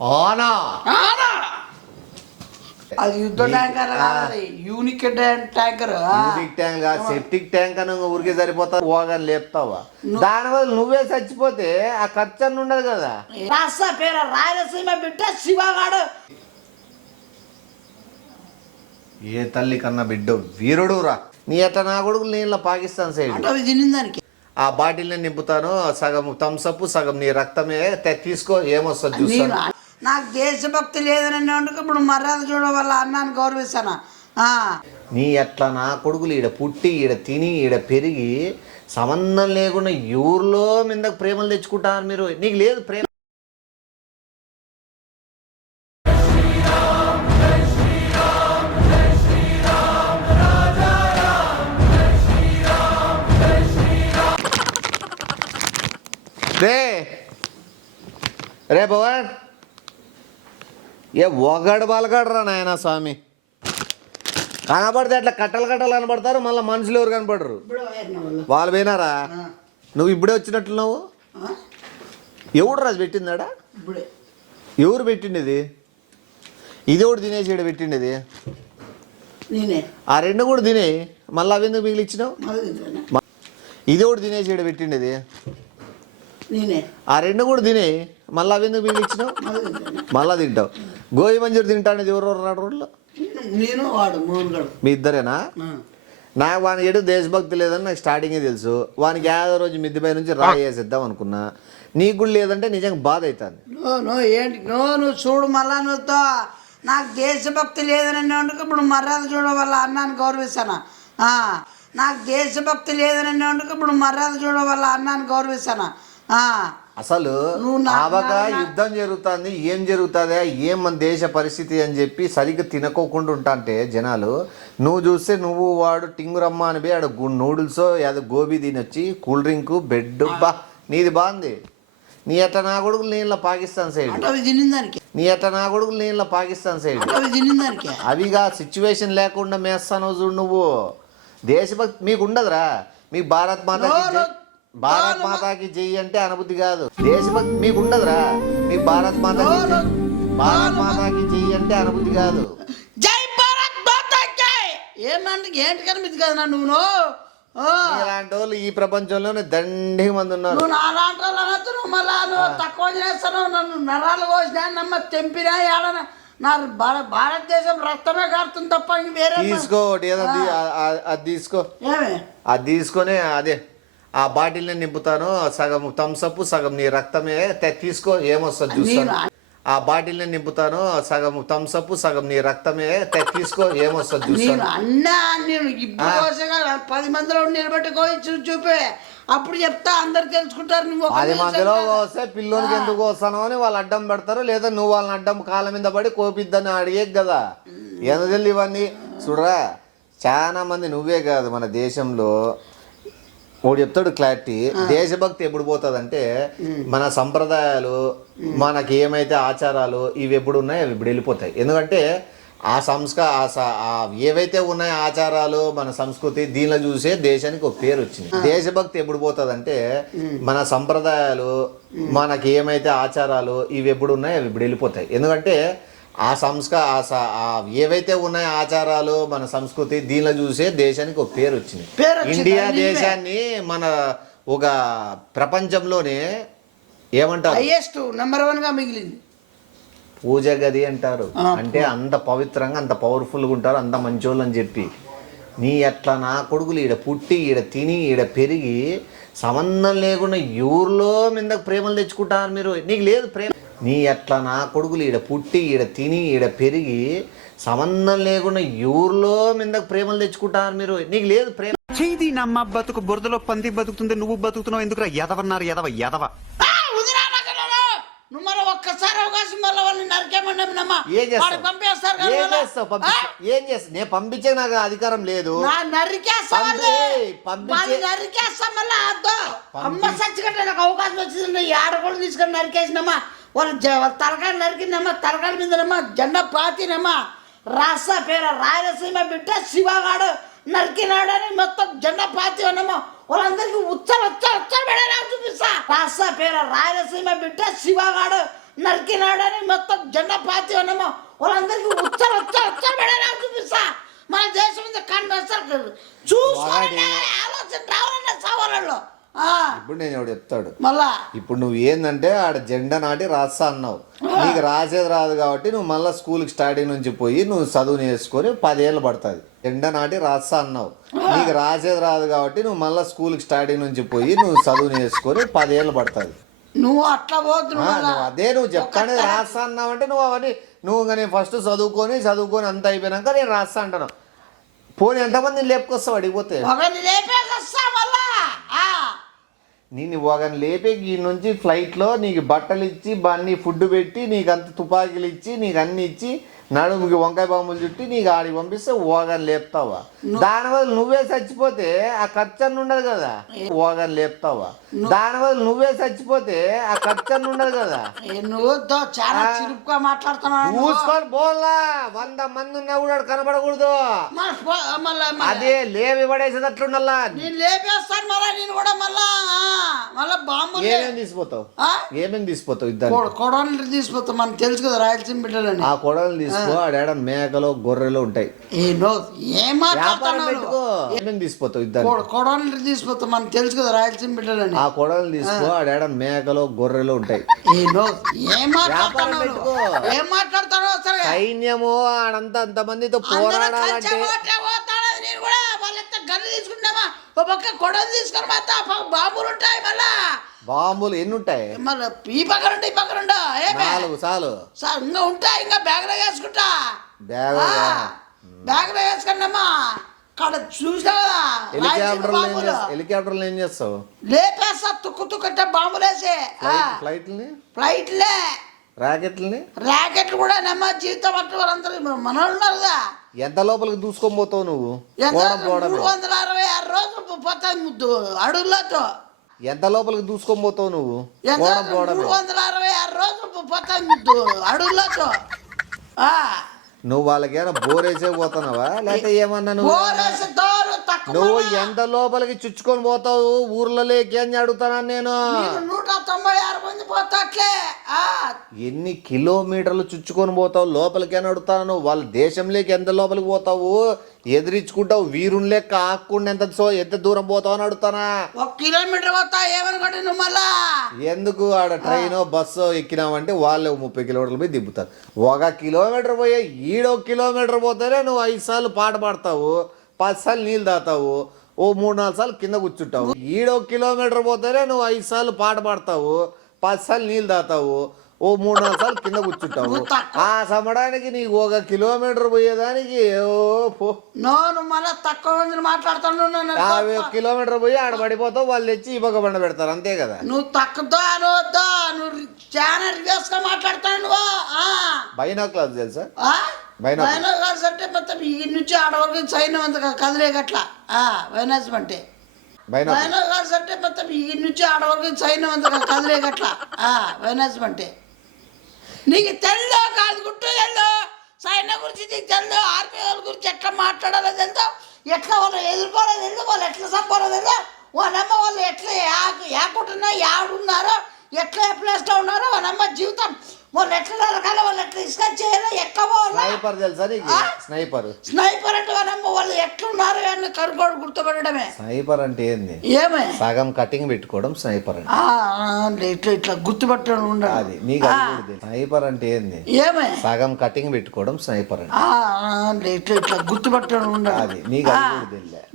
ఆనా ఆనా అది యుద్ధ ట్యాంకర్ కాదు, యూనిక్ ట్యాంకర్. యూనిక్ ట్యాంక్ కాదు, సెప్టిక్ ట్యాంక్ అని ఊరికే సరిపోతావు, పోగాని లేపుతావా? దాని వల్ల నువ్వే చచ్చిపోతే ఆ ఖర్చు అని ఉండదు కదా. రాస్తా పేర రాయలసీమ బిడ్డ శివగాడు. ఏ తల్లి కన్నా బిడ్డ వీరుడు రా. నీ అట్లా నా కొడుకులు నీళ్ళ పాకిస్తాన్ సైడ్ అంటే అవి తినిందానికి ఆ బాటిల్ని నింపుతాను, సగం థమ్సప్ సగం నీ రక్తమే తీసుకో, ఏమొస్తుంది చూస్తాను. నాకు దేశభక్తి లేదని వండుకు ఇప్పుడు మర్యాద చూడడం వల్ల అన్నాన్ని గౌరవిస్తానా? నీ అట్లా నా కొడుకులు ఈడ పుట్టి ఈడ తిని ఈడ పెరిగి సంబంధం లేకుండా ఊర్లో మీదకు ప్రేమలు తెచ్చుకుంటారు మీరు. నీకు లేదు ప్రేమ. రే భవన్ ఏ ఒగడు బలగడరా నాయన స్వామి. కనబడితే అట్లా కట్టలు కనబడతారు, మళ్ళీ మనుషులు ఎవరు కనపడరు. వాళ్ళు పోయినారా? నువ్వు ఇప్పుడే వచ్చినట్లు నువ్వు. ఎవడు రాజు పెట్టిందాడా? ఎవరు పెట్టిండేది? ఇది ఒకటి తినేసి ఇక్కడ పెట్టిండేది. ఆ రెండు కూడా తినే, మళ్ళీ అవి ఎందుకు మిగిలిచ్చినావు? ఇది ఒకటి తినేసి ఇక్కడ పెట్టిండేది. ఆ రెండు కూడా తినే, మళ్ళీ అవి ఎందుకు మిగిలిచ్చినావు? మళ్ళా తింటావు. గోయి మంజూరు తింటానేది ఎవరు నాడు రోజుల్లో? మీ ఇద్దరేనా? నాకు వాని ఏడు దేశభక్తి లేదని నాకు స్టార్టింగే తెలుసు. వానికి 50 రోజు మిద్దిపై నుంచి రాయేసిద్దాం అనుకున్నా. నీకు కూడా లేదంటే నిజంగా బాధ అవుతుంది. ఏంటి నువ్వు చూడు, మళ్ళా నువ్వుతో నాకు దేశభక్తి లేదని వండుకు ఇప్పుడు మర్యాద చూడడం వల్ల అన్నాన్ని గౌరవిస్తానా? నాకు దేశభక్తి లేదని వండుకు ఇప్పుడు మర్యాద చూడడం వల్ల అన్నాన్ని గౌరవిస్తానా? అసలు బాగా యుద్ధం జరుగుతుంది, ఏం జరుగుతుందా, ఏం మన దేశ పరిస్థితి అని చెప్పి సరిగ్గా తినకోకుండా ఉంటాంటే జనాలు, నువ్వు చూస్తే నువ్వు వాడు టింగురమ్మ అని పోయి ఆడ నూడిల్స్ ఏదో గోబీ తినొచ్చి కూల్ డ్రింక్ బెడ్ బా నీది బాగుంది. నీ అట్లా నా కొడుకులు నీళ్ళ పాకిస్తాన్ సైడ్ నీ అట్లా నా కొడుకులు నీళ్ళ పాకిస్తాన్ సైడ్ అవిగా సిచ్యువేషన్ లేకుండా మేస్తాను చూడు నువ్వు. దేశభక్తి మీకు ఉండదురా. మీకు భారత్ మాతాకి జై అంటే అనుభూతి కాదు. దేశభక్తి మీకు ఉండదురా. మీకు భారత్ మాతాకి జై అంటే అనుభూతి కాదు. జై భారత్ మాతాకి ఏమంటే ఏంటి కనిపించదు కదా నువ్వు. ఇలాంటి వాళ్ళు ఈ ప్రపంచంలోనే దండి మంది ఉన్నారు. నువ్వు నాలాంటి వాళ్ళు అనొచ్చు. నువ్వు మళ్ళా నువ్వు తక్కువ చేస్తాను, నన్ను నరాలు కోసినా నమ్మ తెంపినా ఏడన నా భారతదేశం రక్తమే కారుతుంది తప్ప వేరే తీసుకో. అది తీసుకో, అది తీసుకొని అదే ఆ బాటిల్ని నింపుతాను, సగం థమ్సప్ సగం నీ రక్తమే తీసుకో, ఏమొస్తుంది చూస్తాను. ఆ బాటిల్ని నింపుతాను, సగం థమ్సప్ సగం నీ రక్తమే తీసుకో, ఏమొస్తుంది చూస్తాను. అన్నా నేను ఇప్పుడు 10 మందిలో నిలబెట్టుకోయి చూపే, అప్పుడు చెప్తా, అందరు తెలుసుకుంటారు. నువ్వు 10 మందిలో వస్తే పిల్లోనికి ఎందుకు వస్తాను అని వాళ్ళు అడ్డం పెడతారు, లేదా నువ్వు వాళ్ళని అడ్డం కాళ్ళ మీద పడి కోపిద్దని అడిగే కదా. ఎందుకు తెలియదు ఇవన్నీ చూడరా. చాలా మంది నువ్వే కాదు మన దేశంలో ఒకటి చెప్తాడు క్లారిటీ. దేశభక్తి ఎప్పుడు పోతుందంటే మన సంప్రదాయాలు, మనకి ఏమైతే ఆచారాలు ఇవి ఎప్పుడు ఉన్నాయో అవి ఇప్పుడు వెళ్ళిపోతాయి. ఎందుకంటే ఏవైతే ఉన్నాయో ఆచారాలు, మన సంస్కృతి, దీనిలో చూసే దేశానికి ఒక పేరు వచ్చింది. దేశభక్తి ఎప్పుడు పోతుందంటే మన సంప్రదాయాలు, మనకి ఏమైతే ఆచారాలు ఇవి ఎప్పుడు ఉన్నాయో అవి ఇప్పుడు వెళ్ళిపోతాయి. ఎందుకంటే ఏవైతే ఉన్నాయో ఆచారాలు, మన సంస్కృతి, దీనిలో చూసే దేశానికి ఒక పేరు వచ్చింది. ఇండియా దేశాన్ని మన ఒక ప్రపంచంలోనే ఏమంటారు, హైయెస్ట్ నెంబర్ 1 గా మిగిలింది. పూజ గది అంటారు. అంటే అంత పవిత్రంగా, అంత పవర్ఫుల్గా ఉంటారు, అంత మంచోళ్ళు అని చెప్పి. నీ అట్లా నా కొడుకులు ఈడ పుట్టి ఈడ తిని ఈడ పెరిగి సంబంధం లేకుండా ఊర్లో మీదకు ప్రేమలు తెచ్చుకుంటారు మీరు. నీకు లేదు ప్రేమ. నీ అట్లా నా కొడుకులు ఈడ పుట్టి ఈడ తిని ఈడ పెరిగి సంబంధం లేకుండా ఊర్లో మీదకు ప్రేమలు తెచ్చుకుంటారు మీరు. నీకు లేదు ప్రేమ. చేది నమ్మ బతుకు బురదలో పంది బతుకుతుంది, నువ్వు బతుకుతున్నావు ఎందుకురా? ఎదవన్నారు ఎదవ. నువ్వు మళ్ళీ ఒక్కసారి అవకాశం మళ్ళీ వాళ్ళని నరికేమన్నా ఏం చేస్తావు? నేను పంపించే నాకు అధికారం లేదు. అమ్మ సచ్చిగట్ట నాకు అవకాశం వచ్చింది. ఏడకోళ్ళు తీసుకొని నరికేసినమ్మా, వాళ్ళ తలకాయలు నరికిందమ్మా, తలకాయల మీదనమ్మా జెండా పాతినమ్మా. రాస్తా పేర రాయలసీమ బిడ్డ శివగాడు నరికినాడని మొత్తం జెండా పాతి ఉన్నామో వాళ్ళందరికీ ఉచ్చలు పెడేలా చూపిస్తా. రాస్తా పేర రాయలసీమ బిడ్డ శివగాడు నరికినాడని మొత్తం జెండా పాతి ఉన్నామో వాళ్ళందరికీ ఉత్తర పెడేలా చూపిస్తా. మన దేశం మీద కన్ను చూసుకోండి, ఆలోచన రావాలన్న సవాళ్ళలో. ఇప్పుడు నేను ఎవడు చెప్తాడు మళ్ళా ఇప్పుడు నువ్వు ఏందంటే ఆడ జెండా నాటి రాస్తా అన్నావు, నీకు రాసేది రాదు కాబట్టి నువ్వు మళ్ళీ స్కూల్కి స్టార్టింగ్ నుంచి పోయి నువ్వు చదువు నేర్చుకొని 10 ఏళ్ళు పడుతుంది. జెండా నాటి రాస్తా అన్నావు, నీకు రాసేది రాదు కాబట్టి నువ్వు మళ్ళీ స్కూల్కి స్టార్టింగ్ నుంచి పోయి నువ్వు చదువు నేర్చుకొని 10 ఏళ్ళు పడుతుంది. నువ్వు అట్లా పోతు అదే నువ్వు చెప్తానే రాస్తా అన్నావంటే నువ్వు అవన్నీ నువ్వు నేను ఫస్ట్ చదువుకొని అంత అయిపోయినాక నేను రాస్తా అంటాను. పోనీ ఎంతమందిని లేపుకొస్తావు అడిగిపోతే? నేను ఒకని లేపే ఈ నుంచి ఫ్లైట్లో నీకు బట్టలు ఇచ్చి అన్ని ఫుడ్ పెట్టి నీకు అంత తుపాకీలు ఇచ్చి నీకు అన్ని ఇచ్చి నడుముకి వంకాయ బాంబులు చుట్టి నీకు ఆడికి పంపిస్తే ఓగని లేపుతావా? దాని బదులు నువ్వే చచ్చిపోతే ఆ ఖర్చు అన్న ఉండదు కదా. ఓగని లేపుతావా? దాని బదులు నువ్వే చచ్చిపోతే ఆ ఖర్చు అన్న ఉండదు కదా. నువ్వు చాలా చిరుపుగా మాట్లాడుతున్నావు. చూసుకొని పోలా, 100 మంది ఉన్నా కూడా కనబడకూడదు. అదే లేవి పడేసేటట్లుండల్లా. నేను లేపేస్తాను మళ్ళా. నేను కూడా మళ్ళా బాంబు ఏమేమి తీసిపోతావు? ఇద్దరు కొడవలు తీసుకుపోతావు. మనకు తెలుసు కదా రాయలసీమ బిడ్డలని. ఆ కొడవలు తీసుకో, ఆడ మేకలు గొర్రెలు ఉంటాయి. ఏం మాట్లాడుతున్నావు? ఏమేమి తీసిపోతావు? ఇద్దరు కొడవలు తీసుకుపోతావు. మనకు తెలుసు కదా రాయలసీమ బిడ్డలని. ఆ కొడవలు తీసుకో, ఆడ మేకలు గొర్రెలు ఉంటాయి. ఏం మాట్లాడుతున్నావు? సైన్యము ఆడంతా అంతమందితో పోరాడాలంటే నేను కూడా వాళ్ళంతా గన్ను తీసుకుంటామా, ఒక పక్క కొడవలు తీసుకొని బాంబులు ఉంటాయి. మళ్ళా బాంబులు ఎన్ని ఉంటాయి? మళ్ళీ ఈ పక్కన ఉంటాయి, ఈ పక్కన ఉంటా. 4 చాలు. ఇంకా ఉంటాయి. ఇంకా బ్యాగ్లో వేసుకుంటా. బ్యాగ్లో వేసుకున్నామా. అక్కడ చూసా హెలికాప్టర్లు ఏం చేస్తావు? లేపేస్తా. తుక్కు బాంబులేసి ఫ్లైట్లే ర్యాకెట్లు కూడా నమ్మ జీవితం అట్టు వాళ్ళందరూ మనోళ్ళు ఉన్నారుగా. ఎంత లోపలికి దూసుకొని పోతావు నువ్వు? 366 రోజులు పోతాయి ముద్దు అడుగులతో. ఎంత లోపలికి దూసుకొని పోతావు నువ్వు? 366 రోజులు పోతాయి ముద్దు అడుగులతో. నువ్వు వాళ్ళకేమైనా బోరేసే పోతున్నావా లేకపోతే ఏమన్నా? నువ్వు ఎంత లోపలికి చుచ్చుకొని పోతావు? ఊర్లలోకి ఏం అడుగుతానా నేను? 196 మంది పోతాట్లే. ఎన్ని కిలోమీటర్లు చుచ్చుకొని పోతావు లోపలికి అని అడుగుతాను. వాళ్ళ దేశంలోకి ఎంత లోపలికి పోతావు? ఎదిరించుకుంటావు వీరుని లెక్క ఆకుండా ఎంత దూరం పోతావు అని అడుగుతానా? 1 కిలోమీటర్ పోతా. ఏమనుకోండి నువ్వు మళ్ళా ఎందుకు? ఆడ ట్రైన్ బస్సు ఎక్కినావంటే వాళ్ళు 30 కిలోమీటర్లు పోయి దిబ్బుతారు. 1 కిలోమీటర్ పోయే 1 కిలోమీటర్ పోతేనే నువ్వు 5 సార్లు పాట పాడతావు, 10 సార్లు నీళ్ళు తాగుతావు, ఓ 3-4 సార్లు కింద కూర్చుంటావు. 1 కిలోమీటర్ పోతేనే నువ్వు 5 సార్లు పాట పాడతావు, 10 సార్లు నీళ్ళు తాగుతావు, ఓ 3-4 సార్లు కింద కూర్చుంటావు. ఆ సమడానికి నీకు 1 కిలోమీటర్ పోయేదానికి మళ్ళా తక్కువ మందిని మాట్లాడుతాను. 50 కిలోమీటర్ పోయి ఆడ పడిపోతావు. వాళ్ళు తెచ్చి ఇవ్వక బండ పెడతారు, అంతే కదా. నువ్వు తక్కువ అనవద్దా? నువ్వు చాలా రివర్స్ గా మాట్లాడతావు. నువ్వు బైనాక్యులర్స్ తెలుసా? బైనాక్యులర్స్ అంటే మొత్తం ఈ నుంచి ఆడవరకు సైన్యం అంత కదిలేగట్లా వైనాసం అంటే. బైనాక్యులర్స్ అంటే మొత్తం ఈ నుంచి ఆడవరకు సైన్యం అంత కదిలేగట్లా వైనాసం అంటే. నీకు తెల్లో కాదు గుట్టు తెల్లో. సైన్యం గురించి నీకు తెల్లో. ఆర్మీ వాళ్ళ గురించి ఎట్లా మాట్లాడాలో తెలుదో, ఎట్లా వాళ్ళు ఎదుర్కోవాలో తెలుదో, వాళ్ళు ఎట్లా చంపాలో తెలుదో, వాళ్ళమ్మ వాళ్ళు ఎట్లా యాకుంటున్నా యాడున్నారో, ఎట్లా ఏ ప్లేస్లో ఉన్నారో, వాళ్ళమ్మ జీవితం వాళ్ళు ఎట్లా నరకాలో, వాళ్ళు ఎట్లా ఇసుక చేయాలో, ఎట్లా స్నైపర్ తెలుసా నీకు? స్నైపర్ అంటే వాళ్ళమ్మ వాళ్ళు ఎట్లున్నారు అని కనుక్కోడు గుర్తుపెట్టడమే. స్నైపర్ అంటే ఏంది? ఏమే సగం కటింగ్ పెట్టుకోవడం స్నైపర్ అంటే. ఇట్లా గుర్తుపెట్టడం ఉండదు. అది నీకు స్నైపర్ అంటే ఏంది? ఏమే సగం కటింగ్ పెట్టుకోవడం స్నైపర్ అంటే. ఇట్లా గుర్తుపెట్టడం ఉండదు. అది నీకు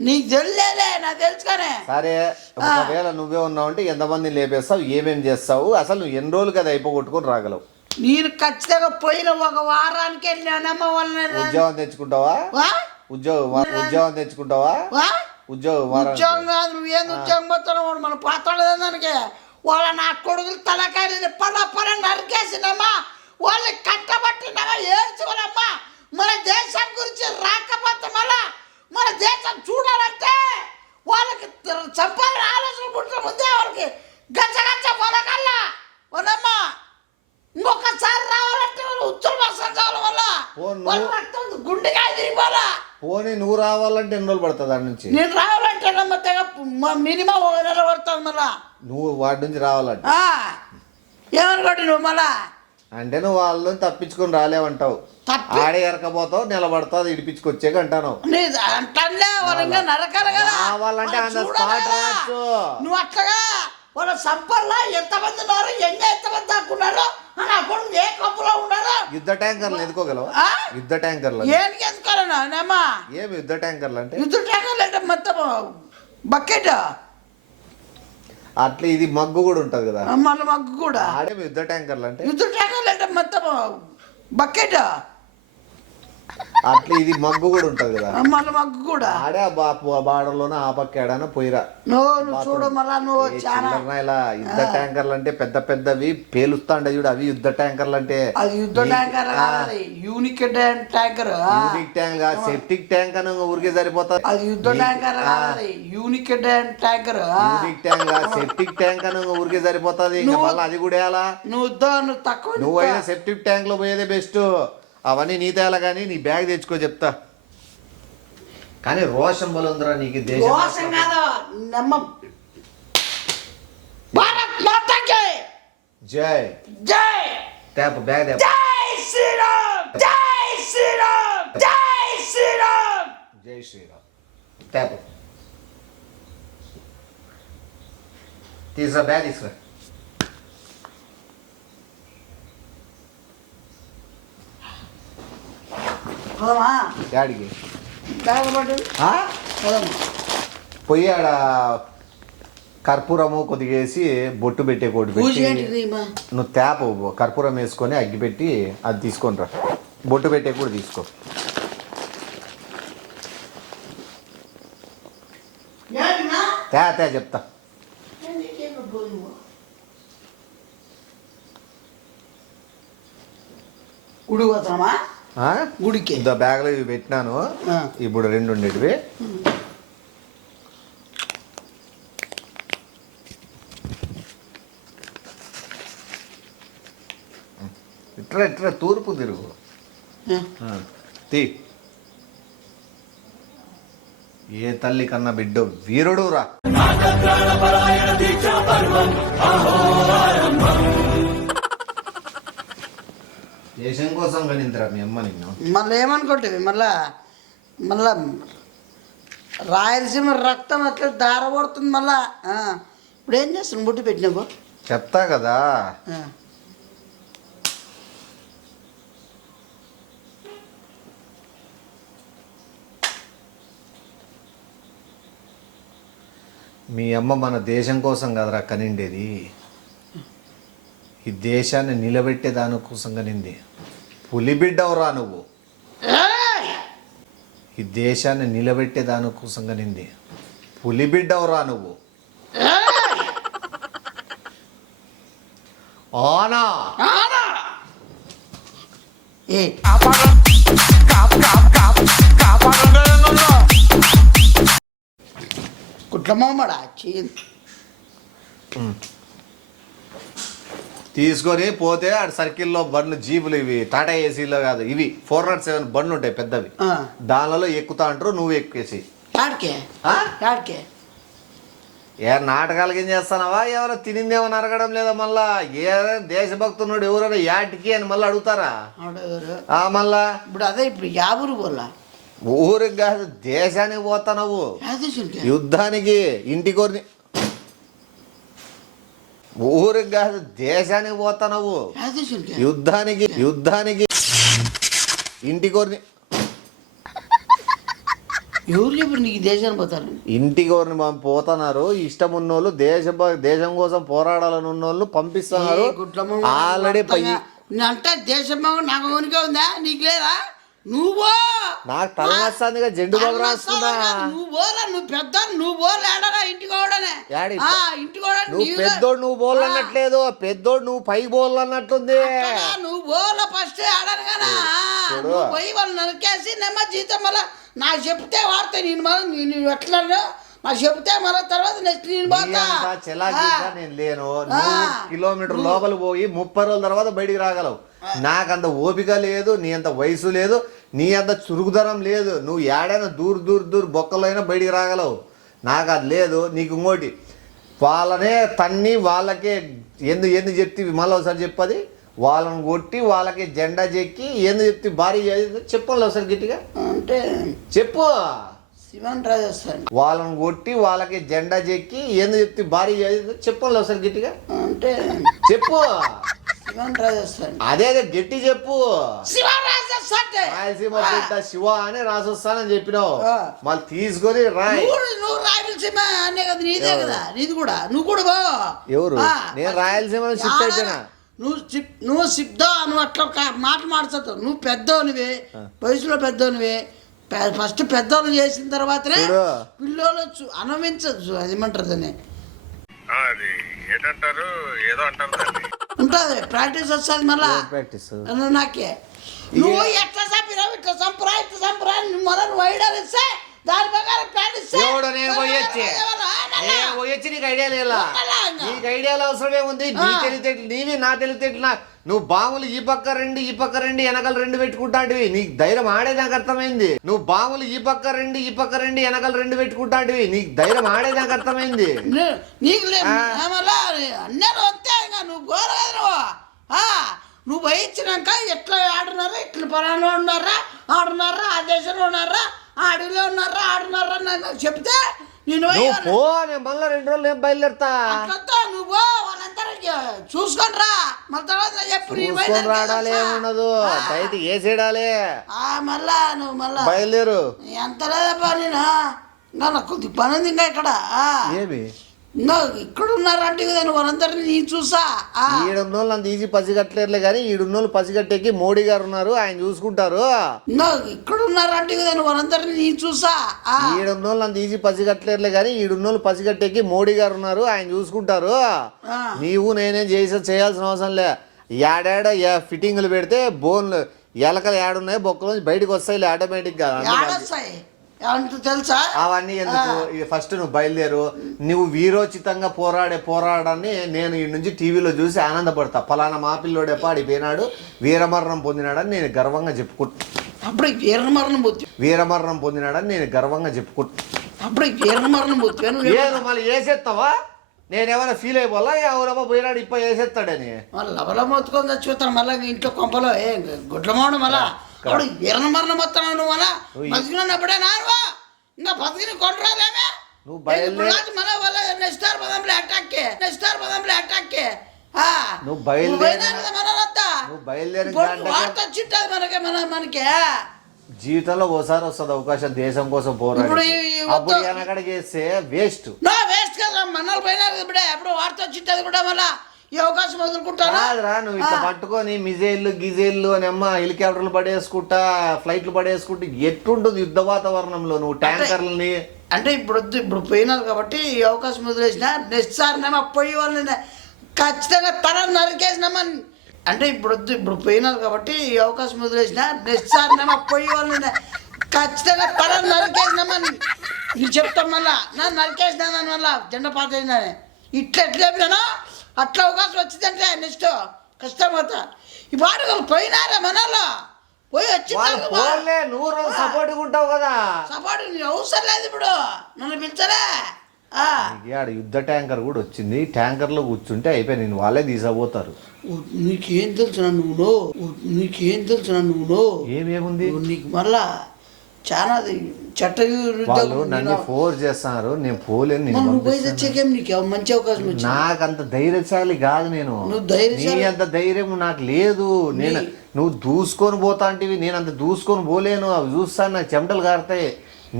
నీకు తెలియలే, నాకు తెలుసు కానీ. సరే, ఒకవేళ నువ్వే ఉన్నావు అంటే ఎంతమంది లేపేస్తావు, ఏమేమి చేస్తావు, అసలు నువ్వు ఎన్ని రోజులు కదా అయిపోగొట్టుకొని రాగలవు? నేను ఖచ్చితంగా పోయిన 1 వారానికి వెళ్ళానమ్మ వాళ్ళని. ఉద్యోగం తెచ్చుకుంటావా? ఉద్యోగం తెచ్చుకుంటావా? ఉద్యోగం కాదు. నువ్వేం ఉద్యోగం పోతున్నావు? మన పాత్రలేదు దానికి. వాళ్ళ నా కొడుకులు తలకాయలు పడ నరికేసినమ్మా. వాళ్ళని కట్టబట్టినమ్మా, ఏడ్చుకోనమ్మా. మన దేశం గురించి రాకపోతే మళ్ళా మన దేశం చూడాలంటే వాళ్ళకి చంపాలని ఆలోచన పుట్టిన ముందే వాళ్ళకి గచ్చ పొలకల్లా ఉన్నమ్మా. ఇంకొకసారి రావాలంటే వాళ్ళు ఉత్తర మాసం కావాలి. వల్ల రక్తం గుండెకాయ తిరిగిపోవాలా. పోనీ నువ్వు రావాలంటే ఎన్ని రోజులు పడుతుంది దాని నుంచి? నేను రావాలంటే మినిమం 1 నెల పడుతుంది. మళ్ళా నువ్వు వాడి నుంచి రావాలంటే ఏమనుకోండి నువ్వు మళ్ళా అంటే నువ్వు వాళ్ళని తప్పించుకొని రాలేవంటావు. ఆడే ఎరకపోతావు, నిలబడతావు, ఇడిపించుకొచ్చాక అంటాను. అంటలే వాళ్ళంగా నరకాలి కదా. వాళ్ళంటే నువ్వు అట్లాగా వాళ్ళ సంపర్లా ఎంతమంది ఉన్నారు, ఎంతమంది దాక్కున్నారు అని అప్పుడు ఏ కప్పులో ఉన్నారు. యుద్ధ ట్యాంకర్లు ఎదుకోగలవు? యుద్ధ ట్యాంకర్లు ఏంటి ఎదుకోవాలన్నా? ఏమి యుద్ధ ట్యాంకర్లు అంటే? యుద్ధ ట్యాంకర్లు అంటే మొత్తం బకెట్ అట్లా ఇది మగ్గు కూడా ఉంటది కదా, మళ్ళీ మగ్గు కూడా. ఆడే యుద్ధ ట్యాంకర్లు అంటే? యుద్ధ ట్యాంకర్లు అంటే మొత్తం బకెట్ అట్లా ఇది మగ్గు కూడా ఉంటది కదా, మళ్ళీ మగ్గు కూడా. ఆడే బార్డర్లోనే ఆ పక్క ఏడానో పోయిరా. నువ్వు చూడు మళ్ళా నువ్వు చాలా ఇలా యుద్ధ ట్యాంకర్లు అంటే పెద్ద పెద్దవి పేలుస్తాండే చూడు, అవి యుద్ధ ట్యాంకర్లు అంటే. అది యుద్ధ tanker unique tanker. Unique tank septic tank అని ఊరికే సరిపోతుంది. అది యుద్ధ tanker unique tanker. Unique tank septic tank అని ఊరికే సరిపోతుంది. మళ్ళీ అది కూడా ఎలా? నువ్వు తక్కువ, నువ్వైనా సెప్టిక్ ట్యాంక్ లో పోయేదే బెస్ట్. అవన్నీ నీ తేలా కానీ నీ బ్యాగ్ తెచ్చుకో చెప్తా. కానీ రోషం బలుందిరా నీకు. దేశం కాదు నమ్మ. భారత్ మాతాకి జై. జై. Tap bag tap. జై శ్రీరామ్. జై శ్రీరామ్. జై శ్రీరామ్. జై శ్రీరామ్. ట్యాప్ తీసురా, బ్యాగ్ తీసురా. డాడీకి పొయ్యి ఆడ కర్పూరము కొద్దిగా వేసి బొట్టు పెట్టే కోటి పెట్టి నువ్వు తేప కర్పూరం వేసుకొని అగ్గి పెట్టి అది తీసుకొని రా. బొట్టు పెట్టే కూడా తీసుకో. తే చెప్తా. గుడి పోతామా? గుడికి బ్యాగ్లో ఇవి పెట్టినాను. ఇప్పుడు 2 ఉండేటివి. ఇట్లా ఇట్లా తూర్పు తిరుగు తీ. ఏ తల్లి కన్నా బిడ్డ వీరుడు రా. దేశం కోసం కనిందిరా మీ అమ్మ నిన్ను. మళ్ళీ ఏమనుకుంటుంది? మళ్ళా రాయలసీమ రక్తం అట్లా దారబడుతుంది. మళ్ళా ఇప్పుడు ఏం చేస్తున్నావు? బుట్టి పెట్టినావు చెప్తా కదా. మీ అమ్మ మన దేశం కోసం కదరా కనిండేది. ఈ దేశాన్ని నిలబెట్టే దానికోసం కనింది. పులిబిడ్డవరా నువ్వు. ఈ దేశాన్ని నిలబెట్టే దానికోసం కనింది. పులిబిడ్డవరా నువ్వు. ఆనా కుట్లమ్మడా తీసుకొని పోతే ఆడ సర్కిల్లో బండ్లు జీపులు, ఇవి టాటా ఏసీలో కాదు, ఇవి 407 బండ్లు ఉంటాయి పెద్దవి. దానిలో ఎక్కుతా అంటారు, నువ్వు ఎక్కేసి ఏ నాటకాలకి ఏం చేస్తానవా? ఎవరో తినిందేమో అరగడం లేదా? మళ్ళా ఏ దేశభక్తునుడు ఎవరైనా యాటికి అని మళ్ళీ అడుగుతారా? మళ్ళా ఇప్పుడు అదే ఇప్పుడు యాభూరు పోలా ఊరికి కాదు దేశానికి పోతా నువ్వు. యుద్ధానికి ఇంటికోరిని ఊరికి కాదు దేశానికి పోతా నువ్వు. యుద్ధానికి ఇంటికోరిని ఎవరు ఇప్పుడు నీకు దేశానికి పోతారు? ఇంటికోరిని పోతున్నారు. ఇష్టం ఉన్నోళ్ళు దేశం కోసం పోరాడాలని ఉన్నోళ్ళు పంపిస్తున్నారు. ఆల్రెడీ అంటే దేశం నాకు ఉనికే ఉందా? నీకు లేదా? నువ్వు నాకు తల వస్తుంది జెండు బాబు రాస్తున్నా. నువ్వు పెద్ద నువ్వు పోలేడరా ఇంటికోడనే నువ్వు పెద్దోడు నువ్వు బోల్ అన్నట్లేదు, పెద్దోడు నువ్వు పై బోల్ అన్నట్టుంది. నువ్వు బోల ఫస్ట్ ఆడను కదా పోయి వాళ్ళు నరికేసి నెమ్మ జీతం మళ్ళీ నాకు చెప్తే వాడతా. నేను ఎట్లా నాకు చెప్తే మళ్ళీ తర్వాత నెక్స్ట్ నేను పోతా. నేను లేను. కిలోమీటర్ లోపల పోయి 30 రోజుల తర్వాత బయటికి రాగలవు. నాకంత ఓపిక లేదు, నీ అంత వయసు లేదు, నీ అంత చురుకుదనం లేదు. నువ్వు ఏడైనా దూరు బొక్కలైనా బయటికి రాగలవు. నాకు అది లేదు. నీకు ఇంకోటి వాళ్ళనే తన్ని వాళ్ళకే ఎందు చెప్తే మళ్ళీ ఒకసారి చెప్పది వాళ్ళని కొట్టి వాళ్ళకి జెండా చెక్కి ఏందో చెప్తే భారీ చెప్పాలి ఒకసారి గట్టిగా అంటే చెప్పు. శివన్ రాజస్థాన్ వాళ్ళని కొట్టి వాళ్ళకి జెండా చెక్కి ఏందో చెప్తే భారీ చెప్పాలి ఒకసారి గట్టిగా అంటే చెప్పు. శివన్ రాజస్థాన్ అదే గట్టి చెప్పు. శివన్ రాజస్థాన్ రాయలసీమ బిడ్డ శివ అని రాసొస్తానని చెప్పినావు, ఆ. మళ్ళీ తీసుకొని రాయ్. నువ్వు రాయలసీమ అనే కదా, నీదే కదా, నీది కూడా, నువ్వు కూడా బా. ఎవరు? నేను రాయలసీమ షిఫ్ట్ అయిపోయినా. నువ్వు సిద్ధా, నువ్వు అట్లా మాట మాట్లాడతావు. నువ్వు పెద్దోనివే, వయసులో పెద్దోనివే. ఫస్ట్ పెద్దోళ్ళు చేసిన తర్వాతనే పిల్లోళ్ళు అనుభవించచ్చు. అది ఏమంటారు దాన్ని, అది ఏంటంటారు, ఏదో అంటారు దాన్ని. ఉంటుంది ప్రాక్టీస్ వస్తుంది మళ్ళా ప్రాక్టీస్. నాకే నువ్వు ఎట్లా చంపినావు, ఇట్లా చంపురా, ఇట్లా చంపురా, మొన్న నువ్వు ఐడియాలు ఇస్తే దాని ప్రకారం ప్లాన్ ఇస్తే ఎవడు నేను పోయొచ్చి నీకు ఐడియా లేదా? నీకు ఐడియాలు అవసరమే ఉంది. నీ తెలివితేటలు నీవి, నా తెలివితేటలు నువ్వు బాములు ఈ పక్క రెండు ఈ పక్క రెండు వెనకలు రెండు పెట్టుకుంటాంటివి. నీకు ధైర్యం ఆడే నాకు అర్థమైంది. నువ్వు బాములు ఈ పక్క రెండు ఈ పక్క రెండు వెనకలు రెండు పెట్టుకుంటాంటివి. నీకు ధైర్యం ఆడే నాకు అర్థమైంది. నీకు అన్నారు అంతే. ఇంకా నువ్వు గోరగా నువ్వు వహించినాక ఎట్లా ఆడున్నారా, ఇట్లా పొలంలో ఉన్నారా, ఆడున్నారా, ఆ దేశంలో ఉన్నారా, ఆ అడవిలో ఉన్నారా, ఆడున్నారా అని చెప్తే నేను నేను మళ్ళీ 2 రోజులు నేను బయలుదేరుతా. నువ్వు వాళ్ళందరూ చూసుకొని రా. మళ్ళీ తర్వాత చెప్పు రాడాలే ఉండదు, బయట వేసేడాలే. మళ్ళా నువ్వు మళ్ళా బయలుదేరు. ఎంత లేదప్పా నేను, నాకు కొద్ది పని ఉంది ఇంకా ఇక్కడ. ఏమి ఇక్కడ ఉన్నారంటే కదా, నువ్వు వాళ్ళందరినీ నేను చూసా. ఈడున్నోళ్ళు అంత ఈజీ పసిగట్టలేరులే కానీ ఈడున్నోళ్ళు పసిగట్టేకి మోడీ గారు ఉన్నారు, ఆయన చూసుకుంటారు. ఇక్కడ ఉన్నారంటే కదా, నువ్వు వాళ్ళందరినీ నేను చూసా. ఈడున్నోళ్ళు అంత ఈజీ పసిగట్టలేరులే కానీ ఈడున్నోళ్ళు పసిగట్టేకి మోడీ గారు ఉన్నారు, ఆయన చూసుకుంటారు. నీవు నేనేం చేయాల్సిన అవసరం లే. ఏడాడ ఫిట్టింగ్లు పెడితే బోన్లు ఎలకలు ఏడున్నాయి, బొక్కలు బయటకు వస్తాయి ఆటోమేటిక్ గా. తెలుసా అవన్నీ ఎందుకు? ఫస్ట్ నువ్వు బయలుదేరు. నువ్వు వీరోచితంగా పోరాడాన్ని నేను ఈ నుంచి టీవీలో చూసి ఆనందపడతా. ఫలానా మా పిల్లోడే పాడిపోయినాడు, వీరమరణం పొందినాడని నేను గర్వంగా చెప్పుకుంటా. అప్పుడు వీరమరణం పొందినాడని నేను గర్వంగా చెప్పుకుంటా. అప్పుడు వీరమరణం ఏను మళ్ళీ వేసేస్తావా? నేనేమైనా ఫీల్ అయిపోలా ఎవరమ్మా పోయినాడు ఇప్ప వేసేస్తాడని లవల మొత్తుకొని చచ్చిపోతాను. మళ్ళీ ఇంట్లో కొంపలో గుడ్ల మోడు మళ్ళా అప్పుడు వీరమరణం వస్తున్నావు. నువ్వు అలా బతికినప్పుడే నానువా ఇంకా బతికిన కొట్టరాలేమే. నువ్వు బయలుదేరి మళ్ళీ వాళ్ళ నెక్స్ట్ పదంలో అటాక్కే నువ్వు బయలుదేరి వార్త వచ్చింటది మనకి. జీవితంలో ఒకసారి వస్తుంది అవకాశం దేశం కోసం పోరాడు. అప్పుడు వెనకడ చేస్తే వేస్ట్. వేస్ట్ కదా, మనల్ని పోయినారు ఇప్పుడే. అప్పుడు వార్త వచ్చింటది కూడా మళ్ళా ఈ అవకాశం వదులుకుంటారా? నువ్వు ఇట్లా పట్టుకొని మిజైళ్ళు గిజైళ్ళు అని అమ్మ హెలికాప్టర్లు పడేసుకుంటా, ఫ్లైట్లు పడేసుకుంటే ఎట్టుంటుంది యుద్ధ వాతావరణంలో నువ్వు ట్యాంకర్లని. అంటే ఇప్పుడు పోయినారు కాబట్టి ఈ అవకాశం వదిలేసిన నెక్స్ట్ సారినేమో పోయి వాళ్ళని ఖచ్చితంగా తల నరికేసినామా. అంటే ఇప్పుడు పోయినారు కాబట్టి ఈ అవకాశం వదిలేసిన నెక్స్ట్ సారినేమో పోయి వాళ్ళని ఖచ్చితంగా తల నరికేసినామని నీకు చెప్తాం. మళ్ళా నన్ను నరికేసినాను మళ్ళా జెండా పాత అయిందని ఎట్లేపినానో అట్లా అవకాశం వచ్చిందంటే నెక్స్ట్ కష్టం అవుతా. ఈ వాడుకలు పోయినారా మనలో పోయి వచ్చింది. నువ్వు సపోర్ట్ ఉంటావు కదా, సపోర్ట్ అవసరం లేదు. ఇప్పుడు నన్ను పిలిచలే. ఆడ యుద్ధ ట్యాంకర్ కూడా వచ్చింది, ట్యాంకర్ లో కూర్చుంటే అయిపోయి నేను వాళ్ళే తీసపోతారు. నీకేం తెలుసు నువ్వు ఏమేముంది నీకు మళ్ళా చాలా చట్ట వాళ్ళు నన్ను ఫోర్స్ చేస్తున్నారు, నేను పోలేను. నీకు మంచి అవకాశం వచ్చింది. నాకంత ధైర్యశాలి కాదు నేను, నీ అంత ధైర్యం నాకు లేదు. నువ్వు దూసుకొని పోతా అంటివి, నేను అంత దూసుకొని పోలేను. అవి చూస్తాను నాకు చెమటలు కారుతాయి.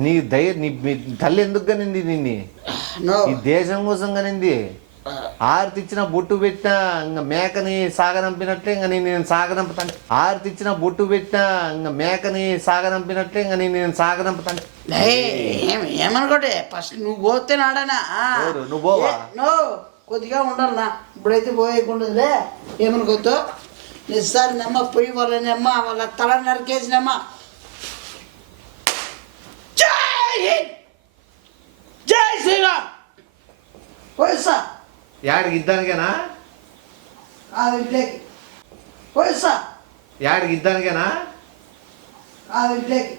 నీ తల్లి ఎందుకు కనింది నిన్ని? ఈ దేశం కోసం కనింది. ఆరతిచ్చిన బొట్టు పెట్టిన ఇంకా మేకని సాగనంపినట్లే ఇంకా నేను సాగనంపుతాను. ఆరతిచ్చిన బొట్టు పెట్టిన ఇంకా మేకని సాగనంపినట్లే ఇంకా నేను సాగనంపుతాను. ఏమనుకోటే ఫస్ట్ నువ్వు పోతే నాడనా నువ్వు పోవా? కొద్దిగా ఉండాలన్నా. ఇప్పుడైతే పోయేకుండదులే. ఏమనుకోద్దు. నిస్సారి నమ్మ పొయ్యి వాళ్ళని అమ్మ వాళ్ళ తల నరికేసినమ్మా. జై శ్రీరామ్. పోయిస్తా యాడికి ఇద్దానికేనా? ఇంట్లోకి పోయిస్తా. యాడికి ఇద్దానికేనా? ఇంట్లోకి